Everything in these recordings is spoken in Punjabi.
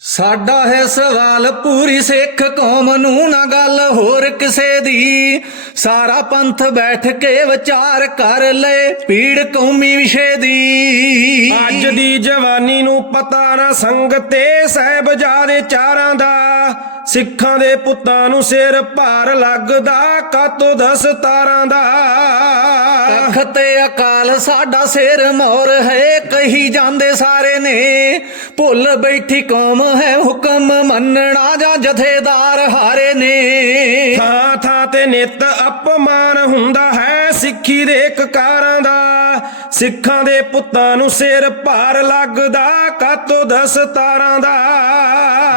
ਸਾਡਾ ਹੈ ਸਵਾਲ, ਪੂਰੀ ਸਿੱਖ ਕੌਮ ਨੂੰ ਨਾ ਗੱਲ ਹੋਰ ਕਿਸੇ ਦੀ। ਸਾਰਾ ਪੰਥ ਬੈਠ ਕੇ ਵਿਚਾਰ ਕਰ ਲੈ, ਪੀੜ ਕੌਮੀ ਵਿਸ਼ੇ ਦੀ। ਅੱਜ ਦੀ ਜਵਾਨੀ ਨੂੰ ਪਤਾ ਨਾ ਸੰਗ ਤੇ ਸਹਿਬਜ਼ਾਦੇ ਚਾਰਾਂ ਦਾ। ਸਿੱਖਾਂ ਦੇ ਪੁੱਤਾਂ ਨੂੰ ਸਿਰ ਭਾਰ ਲੱਗਦਾ ਕਾਤੋਂ ਦਸਤਾਰਾਂ ਦਾ। ਅੱਖ ਤੇ ਅਕਾਲ ਸਾਡਾ ਸਿਰ ਮੌਰ ਹੈ ਕਹੀ ਜਾਂਦੇ ਸਾਰੇ ਨੇ ਭੁੱਲ ਬੈਠੀ ਕੌਮ ਹੈ ਹੁਕਮ ਮੰਨਣਾ ਜਾਂ ਜਥੇਦਾਰ ਹਾਰੇ ਨੇ। ਥਾਂ ਥਾਂ ਤੇ ਨਿਤ ਅਪਮਾਨ ਹੁੰਦਾ ਹੈ ਸਿੱਖੀ ਦੇ ਕਕਾਰਾਂ ਦਾ। ਸਿੱਖਾਂ ਦੇ ਪੁੱਤਾਂ ਨੂੰ ਸਿਰ ਭਾਰ ਲੱਗਦਾ ਕਾਤੋਂ ਦਸਤਾਰਾਂ ਦਾ।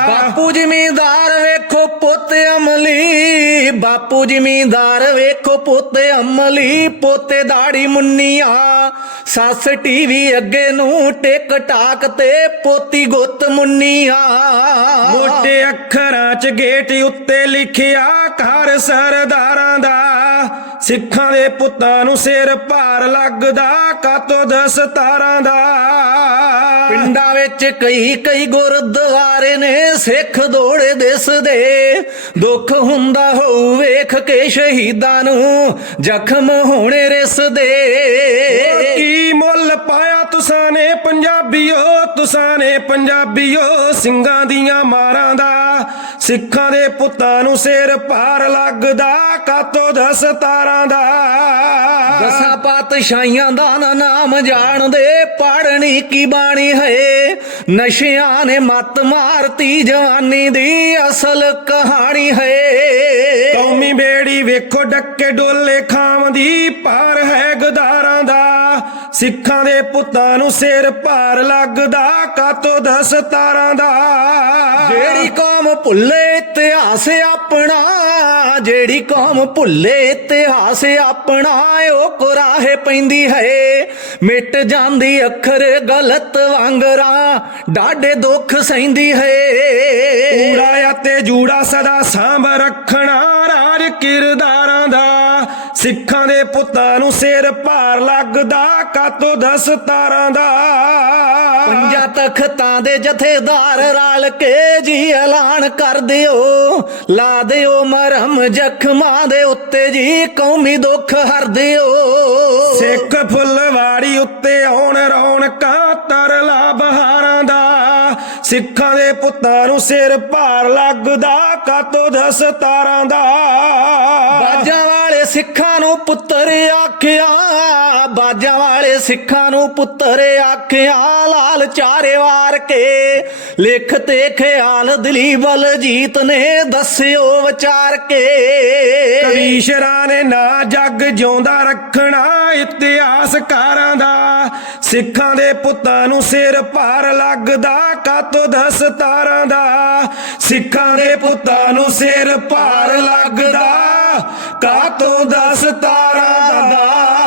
ਬਾਪੂ ਜ਼ਿਮੀਂਦਾਰ ਵੇਖੋ ਪੁੱਤ ਅਮਲੀ, ਬਾਪੂ ਜ਼ਿਮੀਂਦਾਰ ਵੇਖੋ ਪੁੱਤ ਅਮਲੀ, ਪੋਤੇ ਦਾੜੀ ਮੁੰਨੀਆਂ, ਸੱਸ ਟੀਵੀ ਅੱਗੇ ਨੂੰ ਟਿਕ ਟਾਕ ਤੇ ਪੋਤੀ ਗੁੱਤ ਮੁੰਨੀਆਂ। ਮੋਟੇ ਅੱਖਰਾਂ 'ਚ ਗੇਟ ਉੱਤੇ ਲਿਖਿਆ ਘਰ ਸਰਦਾਰਾਂ ਦਾ, ਸਿੱਖਾਂ ਦੇ ਪੁੱਤਾਂ ਨੂੰ ਸਿਰ ਭਾਰ ਲੱਗਦਾ, ਕਾਤੋਂ ਦਸਤਾਰਾਂ ਦਾ। ਪਿੰਡਾਂ ਵਿੱਚ ਕਈ ਕਈ ਗੁਰਦੁਆਰੇ ਨੇ ਸਿੱਖ ਦੌੜੇ ਦਿਸਦੇ। ਦੁੱਖ ਹੁੰਦਾ ਹੋਊ ਵੇਖ ਕੇ ਸ਼ਹੀਦਾਂ ਨੂੰ ਜ਼ਖਮ ਹੋਣੇ ਰਿਸਦੇ। ਕੀ ਮੁੱਲ ਪਾਇਆ ਤੁਸਾਂ ਨੇ ਪੰਜਾਬੀਓ, ਤੁਸਾਂ ਨੇ ਪੰਜਾਬੀਓ, ਸਿੰਘਾਂ ਦੀਆਂ ਮਾਰਾਂ ਦਾ ਸਿੱਖਾਂ ਦੇ ਪੁੱਤਾਂ ਨੂੰ ਸਿਰ ਭਾਰ ਲੱਗਦਾ ਕਾਤੋਂ ਦਸਤਾਰਾਂ ਦਾ। ਦਸਾਂ ਪਾਤਸ਼ਾਹੀਆਂ ਦਾ ਨਾ ਨਾਮ ਜਾਣਦੇ ਪੜਨੀ ਕੀ ਬਾਣੀ ਹੈ? ਨਸ਼ਿਆਂ ਨੇ ਮੱਤ ਮਾਰਤੀ ਜਵਾਨੀ ਦੀ ਅਸਲ ਕਹਾਣੀ ਹੈ। ਕੌਮੀ ਬੇੜੀ ਵੇਖੋ ਡੱਕੇ ਡੋਲੇ ਖਾਵਦੀ ਪਾਰ ਹੈ ਗਦਾਰਾਂ ਦਾ। ਸਿੱਖਾਂ ਦੇ ਪੁੱਤਾਂ ਨੂੰ ਸਿਰ ਭਾਰ ਲੱਗਦਾ ਕਾਤੋਂ ਦਸਤਾਰਾਂ ਦਾ। ਜਿਹੜੀ ਕੌਮ ਭੁੱਲੇ ਇਤਿਹਾਸ ਆਪਣਾ, ਜਿਹੜੀ ਕੌਮ ਭੁੱਲੇ ਇਤਿਹਾਸ ਆਪਣਾ, ਉਹ ਕੁਰਾਹੇ ਪੈਂਦੀ ਹੈ। ਮਿਟ ਜਾਂਦੀ ਅੱਖਰ ਗਲਤ ਵਾਂਗਰਾ, ਡਾਢੇ ਦੁੱਖ ਸਹਿੰਦੀ ਹੈ। ਊੜਾ ਅਤੇ ਜੂੜਾ ਸਦਾ ਸਾਂਭ ਰੱਖਣਾ, ਰਾਜ ਕਿਰਦਾਰਾਂ ਦਾ। ਸਿੱਖਾਂ ਦੇ ਪੁੱਤਾਂ ਨੂੰ ਸਿਰ ਭਾਰ ਲੱਗਦਾ ਕਾਤੋਂ ਦਸਤਾਰਾਂ ਦਾ। ਪੰਜਾਂ ਤਖਤਾਂ ਦੇ ਜਥੇਦਾਰ ਰਲ ਕੇ ਜੀ ਐਲਾਨ ਕਰ ਦਿਓ। ਲਾ ਦਿਓ ਮਰਹਮ ਜ਼ਖਮਾਂ ਦੇ ਉੱਤੇ ਜੀ ਕੌਮੀ ਦੁੱਖ ਹਰ ਦਿਓ। ਸਿੱਖ ਫੁੱਲਵਾੜੀ ਉੱਤੇ ਆਉਣ ਰੌਣਕਾਂ ਤਰਲਾ ਬਹਾਰਾਂ ਦਾ। ਸਿੱਖਾਂ ਦੇ ਪੁੱਤਾਂ ਨੂੰ ਸਿਰ ਭਾਰ ਲੱਗਦਾ ਕਾਤੋਂ ਦਸਤਾਰਾਂ ਦਾ। ਬਾਜਾਂ ਵਾਲੇ ਸਿੱਖਾਂ ਨੂੰ ਪੁੱਤਰ ਆਖਿਆ, ਬਾਜਾਂ ਵਾਲੇ ਸਿੱਖਾਂ ਨੂੰ ਪੁੱਤਰ ਆਖਿਆ, ਲਾਲ ਚਾਰੇ ਵਾਰ ਕੇ ਲਿਖ ਤੇ ਖਿਆਲ ਦਲੀ ਬਲਜੀਤ ਨੇ ਦੱਸਿਓ ਵਿਚਾਰ ਕੇ। ਕਵੀਸ਼ਰਾਂ ਨੇ ਨਾ ਜੱਗ ਜਿਉਂਦਾ ਰੱਖਣਾ ਇਤਿਹਾਸਕਾਰਾਂ ਦਾ। ਸਿੱਖਾਂ ਦੇ ਪੁੱਤਾਂ ਨੂੰ ਸਿਰ ਭਾਰ ਲੱਗਦਾ, ਕਾਤੋਂ ਦਸਤਾਰਾਂ ਦਾ। ਸਿੱਖਾਂ ਦੇ ਪੁੱਤਾਂ ਨੂੰ ਸਿਰ ਭਾਰ ਲੱਗਦਾ। ਕਾ ਤੂੰ ਦਾ ਤਾਰਾ ਦਾ